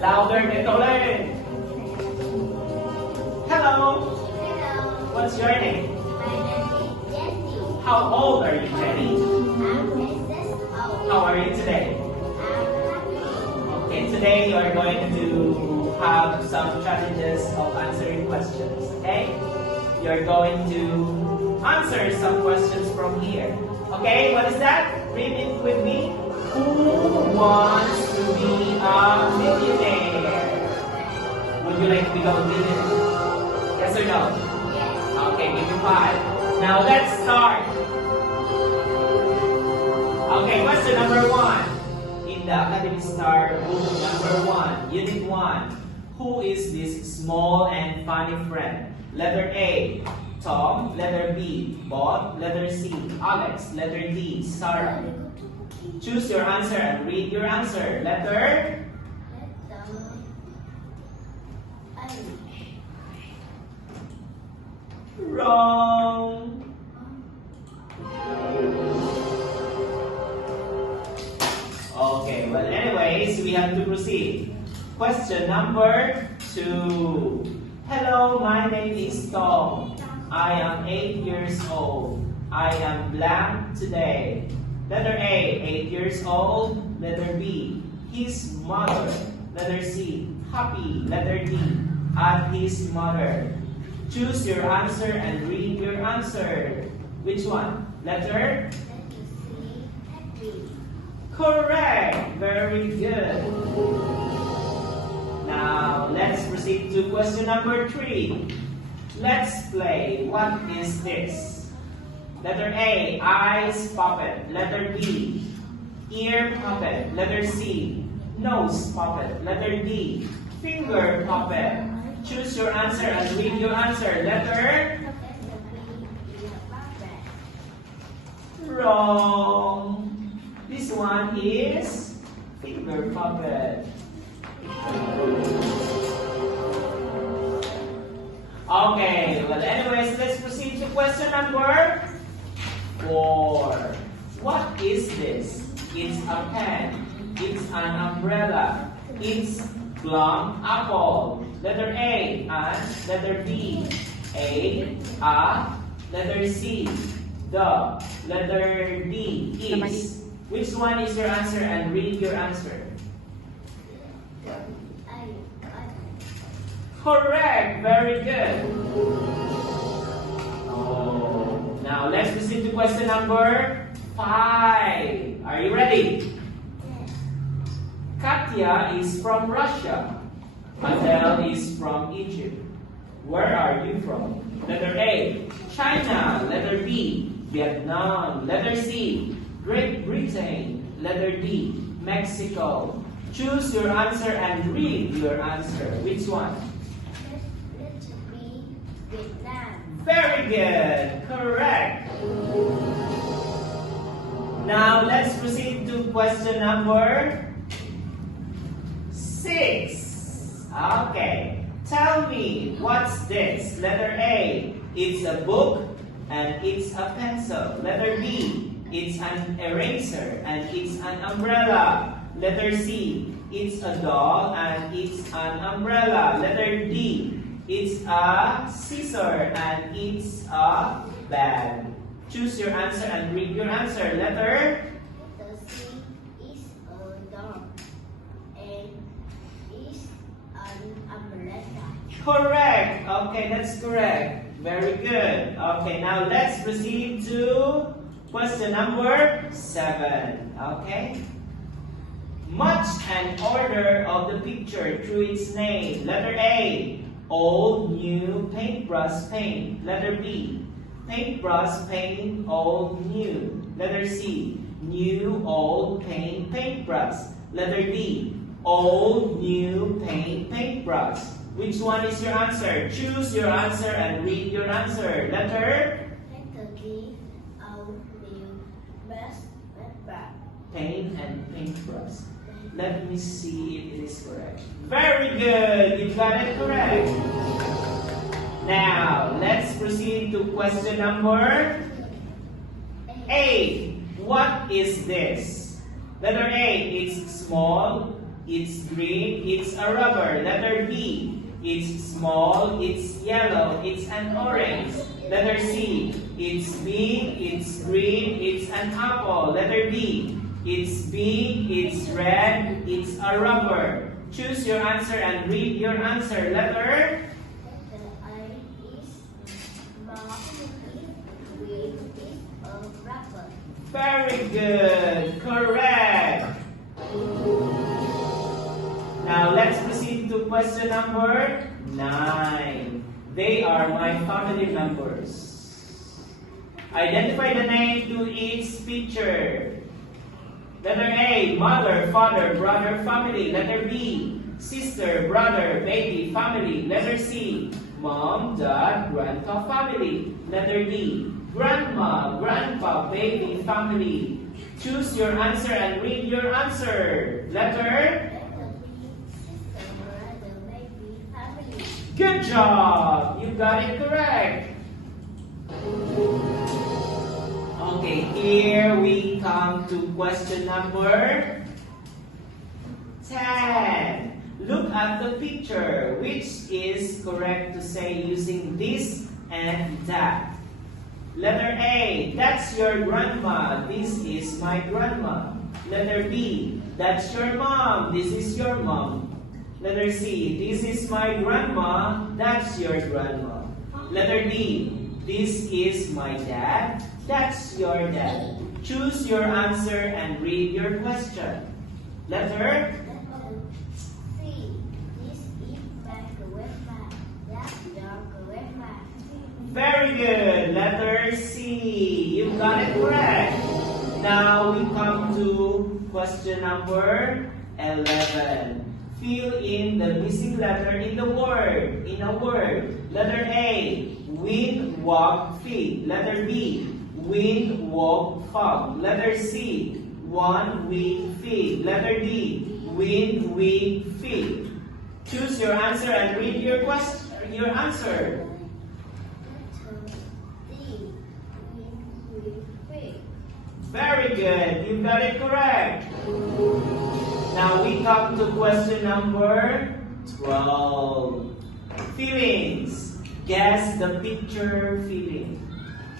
Louder, ganito ulit. Hello. Hello. What's your name? My name is Jessie. How old are you, Jenny? I'm 6 years old. How are you today? I'm happy. Okay, today you are going to have some challenges of answering questions, okay? You're going to answer some questions from here. Okay, what is that? Read it with me. Who wants to be a millionaire? Would you like to become a millionaire? Yes or no? Yes. Okay, give me 5. Now let's start. Okay, question number 1. In the Academy Star book number 1, Unit 1, who is this small and funny friend? Letter A, Tom. Letter B, Bob. Letter C, Alex. Letter D, Sarah. Choose your answer and read your answer. Letter wrong. Okay, well anyways, we have to proceed. Question number 2. Hello, my name is Tom. I am 8 years old. I am blank today. Letter A, 8 years old. Letter B, his mother. Letter C, happy. Letter D, at his mother. Choose your answer and read your answer. Which one? Letter? Happy. Correct. Very good. Now, let's proceed to question number 3. Let's play. What is this? Letter A, eyes puppet. Letter B, ear puppet. Letter C, nose puppet. Letter D, finger puppet. Choose your answer and read your answer. Letter wrong. This one is finger puppet. Okay, well anyways, let's proceed to question number 4. What is this? It's a pen. It's an umbrella. It's plum apple. Letter A, and letter B, a, letter C, the, letter D, is. Which one is your answer and read your answer? Correct, very good. Oh, now let's proceed to question number 5. Are you ready? Katya is from Russia. Adele is from Egypt. Where are you from? Letter A, China. Letter B, Vietnam. Letter C, Great Britain. Letter D, Mexico. Choose your answer and read your answer. Which one? Letter B, Vietnam. Very good. Correct. Now let's proceed to question number 6. Okay. Tell me, what's this? Letter A, it's a book and it's a pencil. Letter B, it's an eraser and it's an umbrella. Letter C, it's a doll and it's an umbrella. Letter D, it's a scissor and it's a bag. Choose your answer and read your answer. Letter C is a dog and is an umbrella. correct. Okay, that's correct. Very good. Okay, now let's proceed to question number 7. Okay. Match an order of the picture through its name. Letter A, old, new, paintbrush, paint. Letter B, paintbrush, paint, old, new. Letter C, new, old, paint, paintbrush. Letter D, old, new, paint, paintbrush. Which one is your answer? Choose your answer and read your answer. Letter D, old, new, brush, paintbrush. paint and paintbrush. Let me see if it is correct. Very good! You got it correct. Now, let's proceed to question number 8. What is this? Letter A, it's small, it's green, it's a rubber. Letter B, it's small, it's yellow, it's an orange. Letter C, it's big, it's green, it's an apple. Letter D, it's big, it's red, it's a rubber. Choose your answer and read your answer. Letter I is small, it's green, it's a rubber. very good. Correct. Now let's proceed to question number 9. They are my family members. Identify the name to each picture. Letter A, mother, father, brother, family. Letter B, sister, brother, baby, family. Letter C, mom, dad, grandpa, family. Letter D, grandma, grandpa, baby, family. Choose your answer and read your answer. Letter? Letter B, sister, brother, baby, family. Good job! You got it correct. Okay, here we come to question number 10. Look at the picture. Which is correct to say using this and that? Letter A, that's your grandma. This is my grandma. Letter B, that's your mom. This is your mom. Letter C, this is my grandma. That's your grandma. Letter D, this is my dad. That's your dad. Choose your answer and read your question. Letter? C, this is my grandma. That's your grandma. Very good. Letter C. You got it correct. Now we come to question number 11. Fill in the missing letter in the word. In a word. Letter A, wind, walk, feet. Letter B, wind, walk, fog. Letter C, 1 week, feet. Letter D, wind, week, feet. Choose your answer and read your answer. Very good. You got it correct. Now we come to question number 12. Feelings. Guess the picture feeling.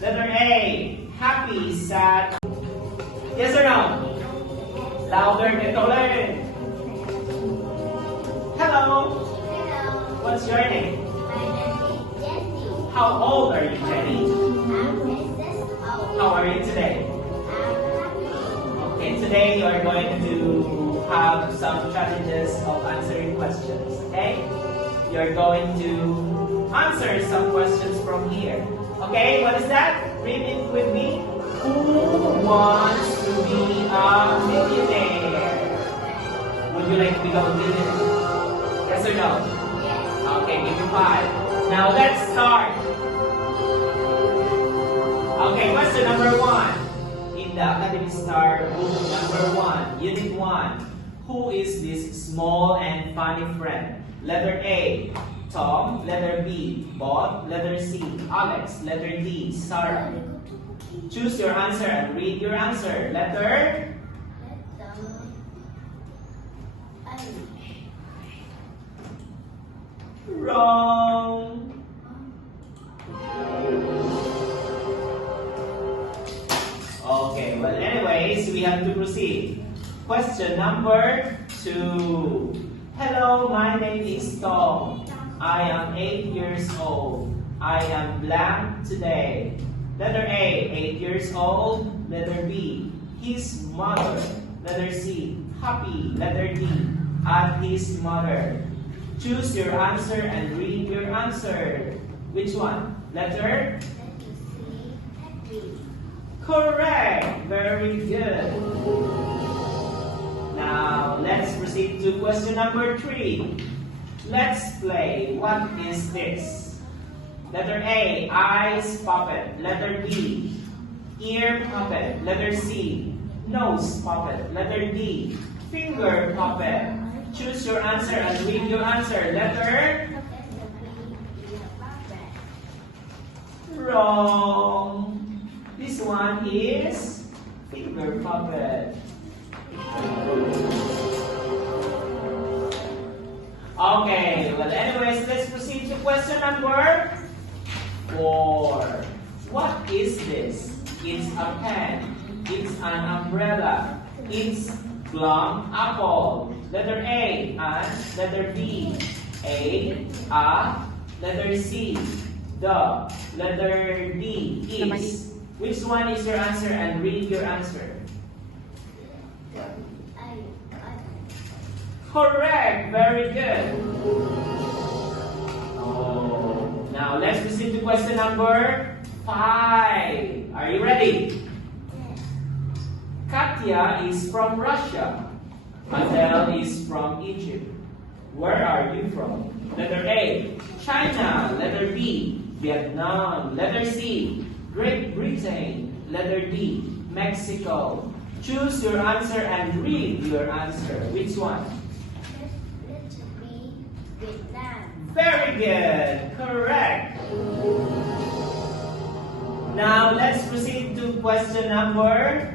Letter A, happy, sad. Yes or no? Louder, ito ulit. Hello. Hello, What's your name? my name is Jessie. How old are you, Jenny? I'm 6 years old. How are you today? I'm happy. Okay, today you are going to have some challenges of answering questions, okay? You're going to answer some questions from here. Okay, what is that? Read it with me. Who wants to be a millionaire? Would you like to become a millionaire? Yes or no? Yes. Okay, give me 5. Now let's start. Okay, question number 1. In the Academy Star book number 1, Unit 1, who is this small and funny friend? Letter A, Tom. Letter B, Bob. Letter C, Alex. Letter D, Sarah. Choose your answer and read your answer. Letter? Wrong. Okay, well anyways, we have to proceed. Question number 2. Hello, my name is Tom. I am 8 years old. I am blank today. Letter A, 8 years old. Letter B, his mother. Letter C, happy. Letter D, at his mother. Choose your answer and read your answer. Which one? Letter? Correct. Very good. Now, let's proceed to question number 3. Let's play. What is this? Letter A, eyes puppet. Letter B, ear puppet. Letter C, nose puppet. Letter D, finger puppet. Choose your answer and read your answer. Letter? Wrong. This one is finger puppet. But anyways, let's proceed to question number 4. What is this? It's a pen. It's an umbrella. It's plum apple. Letter A and letter B. A, letter C, the, letter D is. Which one is your answer and read your answer? Correct, very good. Oh, now let's proceed to question number 5. Are you ready? Katya is from Russia. Adele is from Egypt. Where are you from? Letter A, China. Letter B, Vietnam. Letter C, Great Britain. Letter D, Mexico. Choose your answer and read your answer. Which one? Letter B, Vietnam. Very good. Correct. Now let's proceed to question number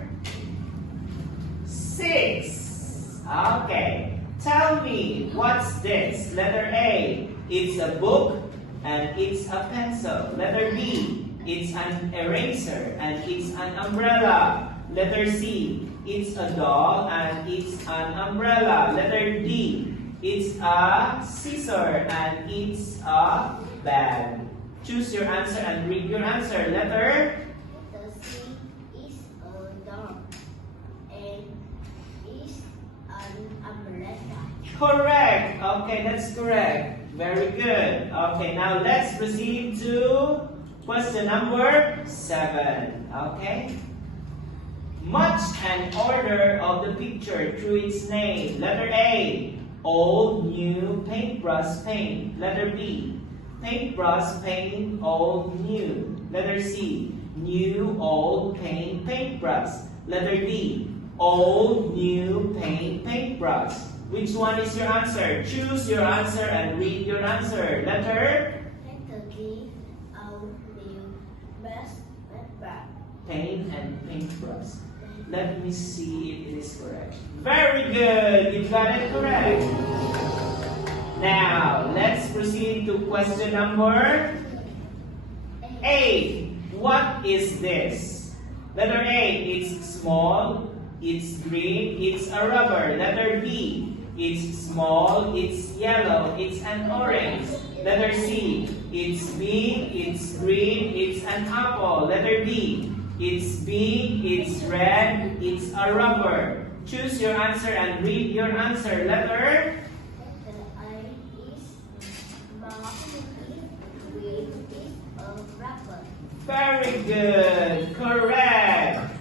6. Okay. Tell me, what's this? Letter A, it's a book and it's a pencil. Letter B, it's an eraser and it's an umbrella. Letter C, it's a doll and it's an umbrella. Letter D, it's a scissor and it's a bag. Choose your answer and read your answer. Letter C is a doll and is an umbrella. correct. Okay, that's correct. Very good. Okay, now let's proceed to question number 7. Okay. Match an order of the picture through its name. Letter A, old, new, paintbrush, paint. Letter B, paintbrush, paint, old, new. Letter C, new, old, paint, paintbrush. Letter D, old, new, paint, paintbrush. Which one is your answer? Choose your answer and read your answer. Letter D, old, new, brush, paintbrush. paint and paintbrush. Let me see if it is correct. Very good! You got it correct. Now, let's proceed to question number 8. What is this? Letter A, it's small, it's green, it's a rubber. Letter B, it's small, it's yellow, it's an orange. Letter C, it's big, it's green, it's an apple. Letter D, it's big, it's red, it's a rubber. Choose your answer and read your answer. Letter I is small, green is a rubber. very good. Correct.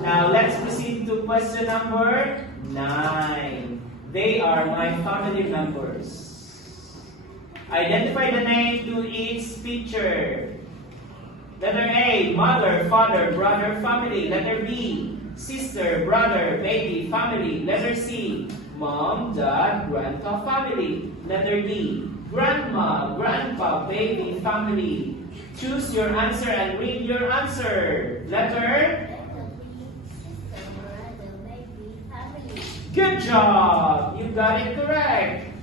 Now let's proceed to question number 9. They are my family members. Identify the name to each picture. Letter A, mother, father, brother, family. Letter B, sister, brother, baby, family. Letter C, mom, dad, grandpa, family. Letter D, grandma, grandpa, baby, family. Choose your answer and read your answer. Letter? Sister, brother, baby, family. Good job! You got it correct.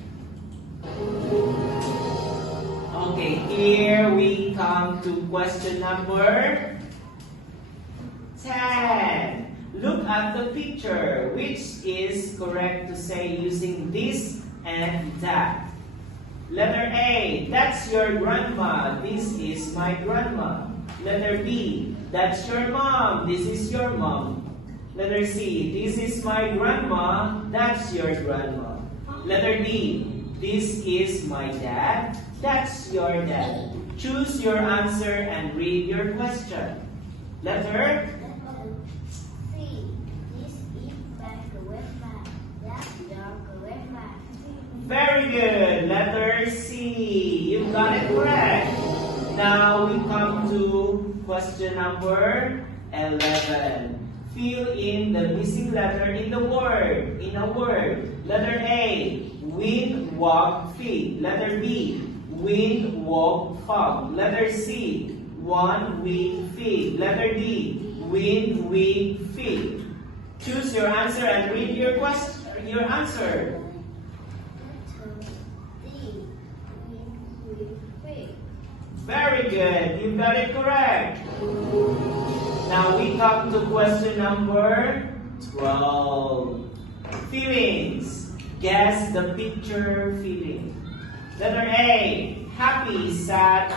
Okay, here we come to question number 10. Look at the picture. Which is correct to say using this and that? Letter A, that's your grandma. This is my grandma. Letter B, that's your mom. This is your mom. Letter C, this is my grandma. That's your grandma. Letter D, this is my dad. That's your dad. Choose your answer and read your question. Letter C, this is my grandma. That's your grandma. very good. Letter C. You got it correct. Now we come to question number 11. Fill in the missing letter in the word. In a word. Letter A, wind, walk, feet. Letter B, wind, walk, fog. Letter C, 1 week, feet. Letter D, wind, week, feet. Choose your answer and read your answer. Very good. You got it correct. Now we come to question number 12. Feelings. Guess the picture feeling. Letter A. Happy, sad,